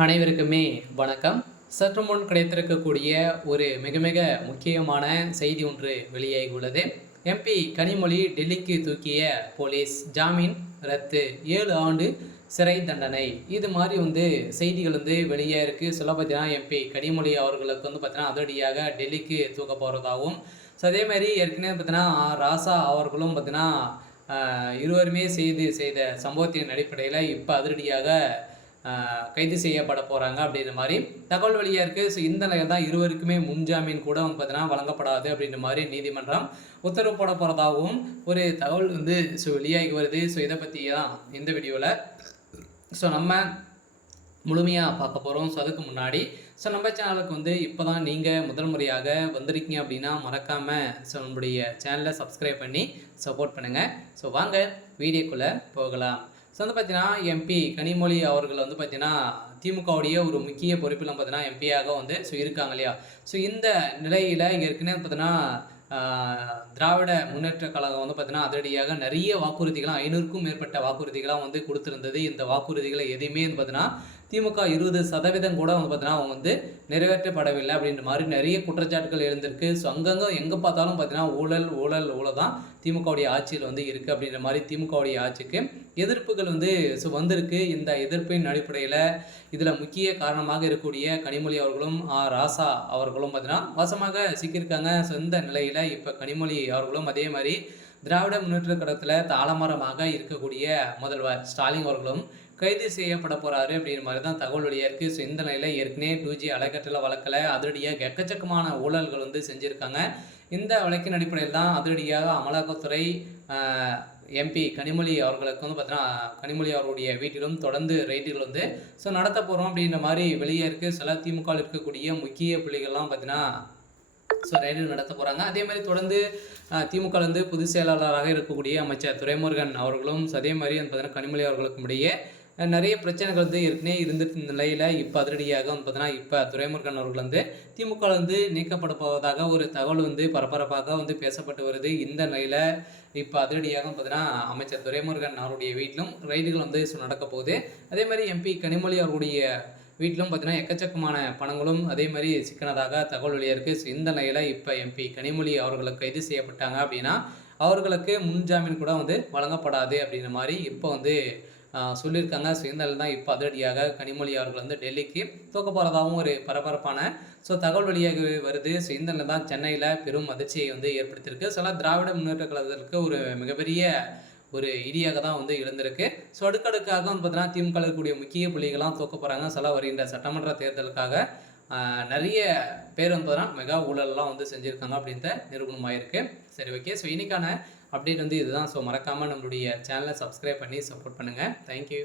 அனைவருக்குமே வணக்கம். சற்று முன் கிடைத்திருக்கக்கூடிய ஒரு மிக மிக முக்கியமான செய்தி ஒன்று வெளியாகியுள்ளது. எம்பி கனிமொழி டெல்லிக்கு தூக்கிய போலீஸ், ஜாமீன் ரத்து, 7 ஆண்டு சிறை தண்டனை. இது மாதிரி செய்திகள் வெளியே இருக்கு. சொல்ல பார்த்தீங்கன்னா எம்பி கனிமொழி அவர்களுக்கு பார்த்தீங்கன்னா அதிரடியாக டெல்லிக்கு தூக்க போகிறதாகவும், ஸோ அதே மாதிரி ஏற்கனவே பார்த்தீங்கன்னா ராசா அவர்களும் பார்த்தீங்கன்னா இருவருமே செய்த சம்பவத்தின் அடிப்படையில் இப்போ அதிரடியாக கைது செய்யப்பட போகிறாங்க அப்படின்ற மாதிரி தகவல் வெளியாக இருக்குது. ஸோ இந்த நிலையில் தான் இருவருக்குமே முன்ஜாமீன் கூட பார்த்தீங்கன்னா வழங்கப்படாது அப்படின்ற மாதிரி நீதிமன்றம் உத்தரவு போட போகிறதாகவும் ஒரு தகவல் வெளியாகி வருது. ஸோ இதை பற்றி தான் இந்த வீடியோவில் நம்ம முழுமையாக பார்க்க போகிறோம். ஸோ அதுக்கு முன்னாடி நம்ம சேனலுக்கு இப்போ தான் நீங்கள் முதல் முறையாக வந்திருக்கீங்க அப்படின்னா மறக்காமல் நம்மளுடைய சேனலை சப்ஸ்கிரைப் பண்ணி சப்போர்ட் பண்ணுங்கள். ஸோ வாங்க வீடியோக்குள்ளே போகலாம். ஸோ பார்த்தீங்கன்னா எம்பி கனிமொழி அவர்கள் பார்த்தீங்கன்னா திமுகவுடைய ஒரு முக்கிய பொறுப்பில் பார்த்தீங்கன்னா எம்பியாக இருக்காங்க இல்லையா. ஸோ இந்த நிலையில் ஏற்கனவே பார்த்தீங்கன்னா திராவிட முன்னேற்ற கழகம் பார்த்தீங்கன்னா அதிரடியாக நிறைய வாக்குறுதிகளாக 500க்கும் மேற்பட்ட வாக்குறுதிகளாக கொடுத்துருந்தது. இந்த வாக்குறுதிகளை எதையுமே பார்த்தீங்கன்னா திமுக 20% கூட பார்த்தீங்கன்னா அவங்க நிறைவேற்றப்படவில்லை அப்படின்ற மாதிரி நிறைய குற்றச்சாட்டுகள் எழுந்திருக்கு. ஸோ அங்கங்கே எங்கே பார்த்தாலும் பார்த்தீங்கன்னா ஊழல் தான் திமுகவுடைய ஆட்சியில் இருக்குது அப்படின்ற மாதிரி திமுகவுடைய ஆட்சிக்கு எதிர்ப்புகள் வந்திருக்கு. இந்த எதிர்ப்பின் அடிப்படையில் இதில் முக்கிய காரணமாக இருக்கக்கூடிய கனிமொழி அவர்களும் ராசா அவர்களும் பார்த்தீங்கன்னா வசமாக சிக்கியிருக்காங்க. ஸோ இந்த நிலையில் இப்போ கனிமொழி அவர்களும் அதே மாதிரி திராவிட முன்னேற்ற கழகத்தில் தாளமரமாக இருக்கக்கூடிய முதல்வர் ஸ்டாலின் அவர்களும் கைது செய்யப்பட போகிறாரு அப்படின்ற மாதிரி தான் தகவல் வெளியாக இருக்குது. ஸோ இந்த நிலையில் ஏற்கனவே 2G அலைக்கற்றலை வழக்கில் அதிரடியாக எக்கச்சக்கமான ஊழல்கள் செஞ்சுருக்காங்க. இந்த வழக்கின் அடிப்படையில் தான் அதிரடியாக அமலாக்கத்துறை எம்பி கனிமொழி அவர்களுக்கு பார்த்தீங்கன்னா கனிமொழி அவருடைய வீட்டிலும் தொடர்ந்து ரைடுகள் நடத்த போகிறோம் அப்படின்ற மாதிரி வெளியே இருக்குது. சில திமுக இருக்கக்கூடிய முக்கிய புள்ளிகள்லாம் பார்த்தீங்கன்னா ரைடு நடத்த போகிறாங்க. அதே மாதிரி தொடர்ந்து திமுக பொதுச் செயலாளராக இருக்கக்கூடிய அமைச்சர் துரைமுருகன் அவர்களும் அதே மாதிரி பார்த்தீங்கன்னா கனிமொழி அவர்களுக்கும் இடையே நிறைய பிரச்சனைகள் ஏற்கனவே இருந்துட்டு நிலையில் இப்போ அதிரடியாக பார்த்தீங்கன்னா இப்போ துரைமுருகன் அவர்கள் திமுக நீக்கப்பட போவதாக ஒரு தகவல் பரபரப்பாக பேசப்பட்டு வருது. இந்த நிலையில் இப்போ அதிரடியாக பார்த்தீங்கன்னா அமைச்சர் துரைமுருகன் அவருடைய வீட்டிலும் ரைடுகள் நடக்க போகுது. அதே மாதிரி எம்பி கனிமொழி அவருடைய வீட்டிலும் பார்த்தீங்கன்னா எக்கச்சக்கமான பணங்களும் அதே மாதிரி சிக்கனதாக தகவல் வெளியாக இருக்குது. ஸோ இந்த நிலையில் இப்போ எம்பி கனிமொழி அவர்களுக்கு கைது செய்யப்பட்டாங்க அப்படின்னா அவர்களுக்கு முன்ஜாமீன் கூட வழங்கப்படாது அப்படின்ற மாதிரி இப்போ சொல்லியிருக்காங்க. ஸோ இந்த நிலையில் தான் இப்போ அதிரடியாக கனிமொழி அவர்கள் டெல்லிக்கு தூக்க போகிறதாகவும் ஒரு பரபரப்பான தகவல் வெளியாக வருது. ஸோ இந்த நிலையில் தான் சென்னையில் பெரும் அதிர்ச்சியை ஏற்படுத்தியிருக்கு. சில திராவிட முன்னேற்ற கழகத்திற்கு ஒரு மிகப்பெரிய ஒரு இடியாக தான் எழுந்திருக்கு. ஸோ அடுக்கடுக்காக பார்த்தீங்கன்னா திமுக இருக்கக்கூடிய முக்கிய புள்ளிகள்லாம் தூக்க போகிறாங்க. சில வருகின்ற சட்டமன்ற தேர்தலுக்காக நிறைய பேர் பார்த்தீங்கன்னா மெகா ஊழல்லாம் செஞ்சுருக்காங்க அப்படின்ற நிரூபணமாயிருக்கு. சரி, ஓகே. ஸோ இன்னைக்கான அப்டேட் இதுதான். ஸோ மறக்காமல் நம்மளுடைய சேனலை சப்ஸ்கிரைப் பண்ணி சப்போர்ட் பண்ணுங்கள். தேங்க்யூ.